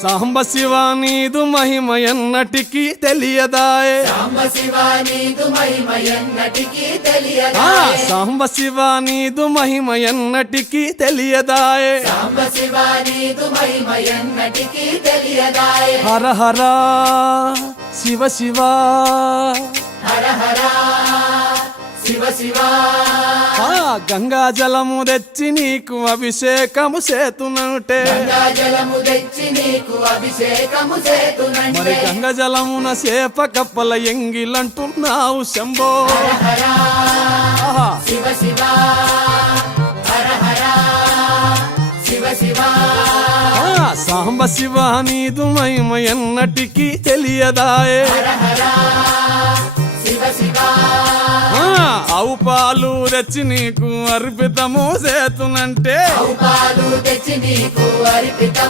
సాంబ శివ నీదు మహిమ ఎన్నటికీ తెలియదాయే సాంబ శివ నీదు మహిమ ఎన్నటికీ తెలియదాయే సాంబ శివ నీదు మహిమ ఎన్నటికీ తెలియదాయే సాంబ శివ నీదు మహిమ ఎన్నటికీ తెలియదాయే హర హర శివ శివ హర హర శివ శివ గంగా జలము తెచ్చి నీకు అభిషేకము చేతునంటే గంగా జలము తెచ్చి నీకు అభిషేకము చేతునంటే మరి గంగ జలమున సేప కప్పల ఎంగిలంటున్నావు శంభో హర ఆహా. శివ శివ హర హర శివ శివ సాంబ శివ నీదు మహిమ ఎన్నటికీ తెలియదాయే హర హర శివ శివ ఆవు పాలు తెచ్చి నీకు అర్పితము చేతునంటే పాలు తెచ్చి నీకు అర్పితం